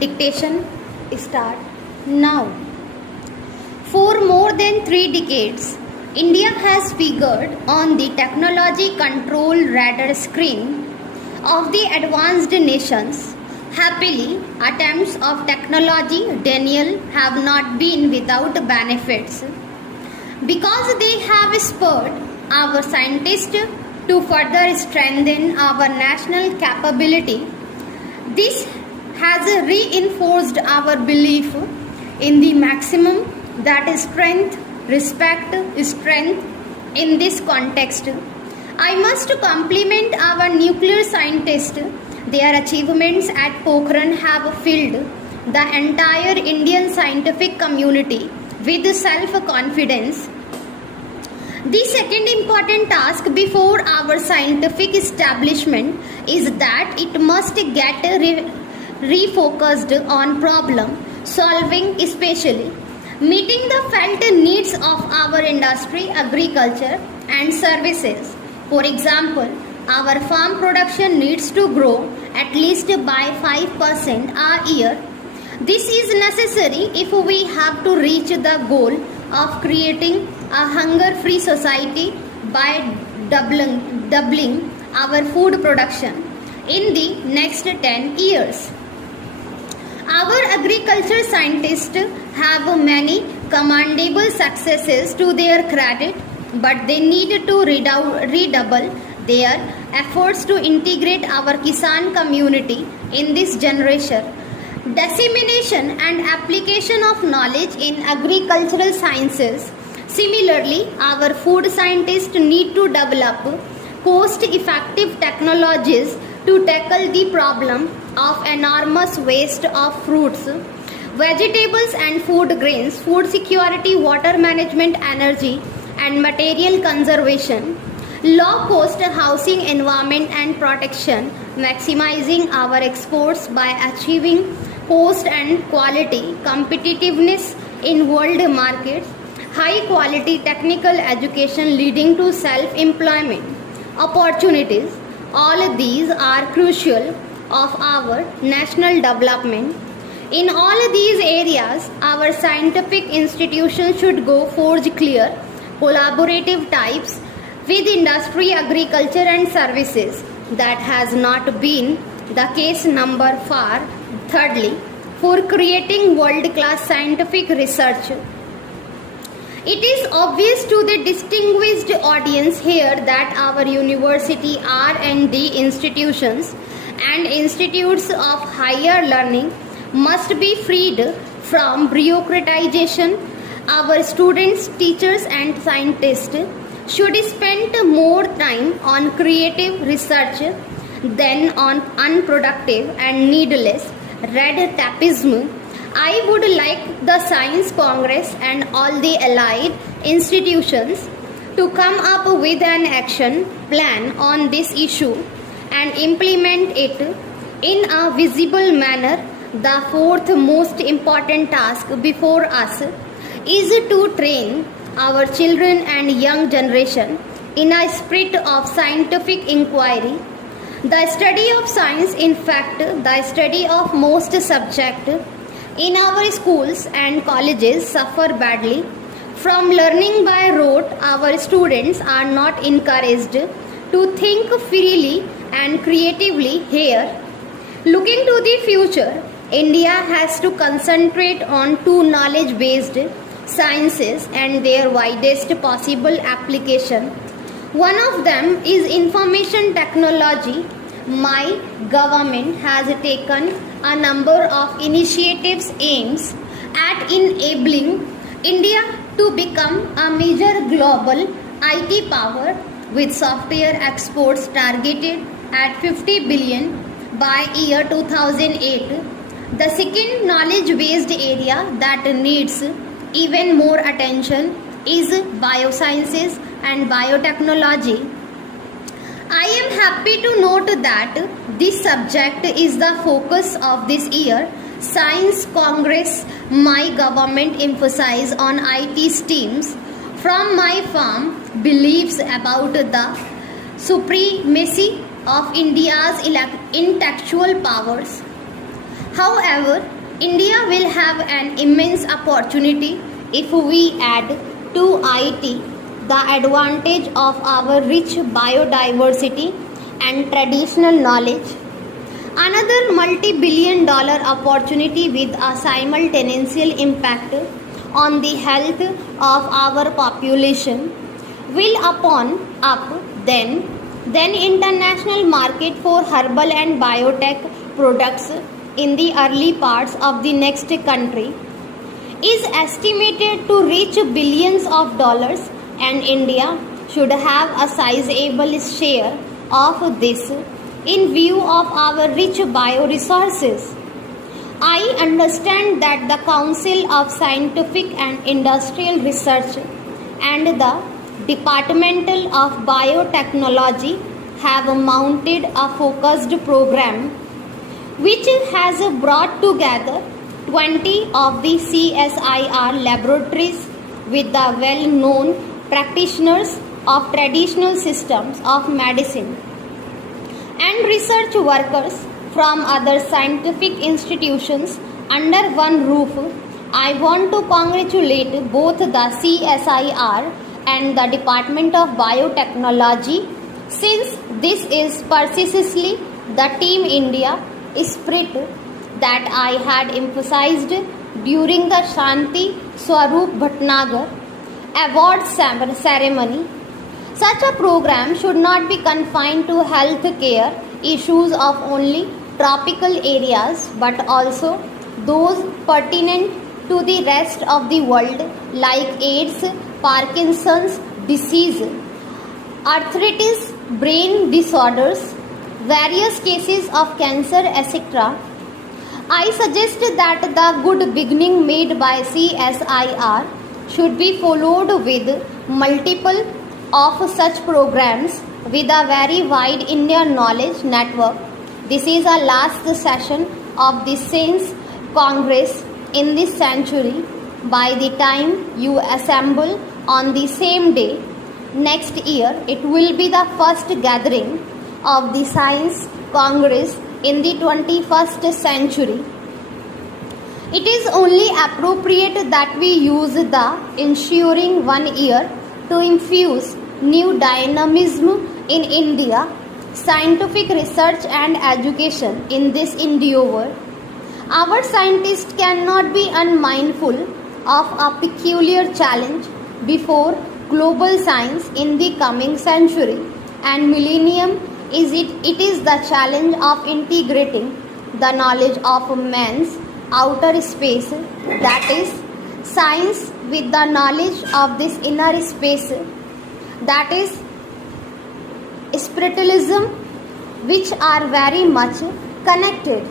Dictation start now. For more than 3 decades, India has figured on the technology control radar screen of the advanced nations. Happily, attempts of technology denial have not been without benefits because they have spurred our scientists to further strengthen our national capability. This has reinforced our belief in the maximum that strength, respect, strength in this context. I must compliment our nuclear scientists. Their achievements at Pokhran have filled the entire Indian scientific community with self-confidence. The second important task before our scientific establishment is that it must get refocused on problem solving, especially meeting the felt needs of our industry, agriculture and services. For example, our farm production needs to grow at least by 5% a year. This is necessary if we have to reach the goal of creating a hunger-free society by doubling our food production in the next 10 years. Our agriculture scientists have many commendable successes to their credit, but they need to redouble their efforts to integrate our Kisan community in this generation. Dissemination and application of knowledge in agricultural sciences. Similarly, our food scientists need to develop cost-effective technologies to tackle the problem of enormous waste of fruits, vegetables and food grains, food security, water management, energy and material conservation, low cost housing, environment and protection, maximizing our exports by achieving cost and quality competitiveness in world markets, high quality technical education leading to self-employment opportunities. All these are crucial of our national development. In all these areas, our scientific institutions should go forge clear, collaborative types with industry, agriculture and services. That has not been the case number far. Thirdly, for creating world-class scientific research. It is obvious to the distinguished audience here that our university, R&D institutions and institutes of higher learning must be freed from bureaucratization. Our students, teachers and scientists should spend more time on creative research than on unproductive and needless red tapeism. I would like the Science Congress and all the allied institutions to come up with an action plan on this issue and implement it in a visible manner. The fourth most important task before us is to train our children and young generation in a spirit of scientific inquiry. The study of science, in fact, the study of most subjects in our schools and colleges suffer badly from learning by rote. Our students are not encouraged to think freely and creatively here. Looking to the future, India has to concentrate on two knowledge-based sciences and their widest possible application. One of them is information technology. My government has taken a number of initiatives aims at enabling India to become a major global IT power with software exports targeted at 50 billion by year 2008. The second knowledge-based area that needs even more attention is biosciences and biotechnology. I am happy to note that this subject is the focus of this year Science Congress. My government emphasizes on IT streams from my farm beliefs about the supremacy of India's intellectual powers. However, India will have an immense opportunity if we add to IT the advantage of our rich biodiversity and traditional knowledge. Another multi-billion dollar opportunity with a simultaneous impact on the health of our population will open up then international market for herbal and biotech products in the early parts of the next century is estimated to reach billions of dollars, and India should have a sizable share of this in view of our rich bioresources. I understand that the Council of Scientific and Industrial Research and the Departmental of Biotechnology have mounted a focused program which has brought together 20 of the CSIR laboratories with the well-known practitioners of traditional systems of medicine and research workers from other scientific institutions under one roof. I want to congratulate both the CSIR and the Department of Biotechnology, since this is precisely the Team India spirit that I had emphasized during the Shanti Swarup Bhatnagar award ceremony. Such a program should not be confined to health care issues of only tropical areas, but also those pertinent to the rest of the world like AIDS, Parkinson's disease, arthritis, brain disorders, various cases of cancer, etc. I suggest that the good beginning made by CSIR should be followed with multiple of such programs with a very wide Indian knowledge network. This is our last session of the Science Congress in this century. By the time you assemble on the same day next year, it will be the first gathering of the Science Congress in the 21st century. It is only appropriate that we use the ensuing 1 year to infuse new dynamism in India, scientific research and education in this endeavor. Our scientists cannot be unmindful of a peculiar challenge before global science in the coming century and millennium. It is the challenge of integrating the knowledge of man's outer space, that is science, with the knowledge of this inner space, that is spiritualism, which are very much connected.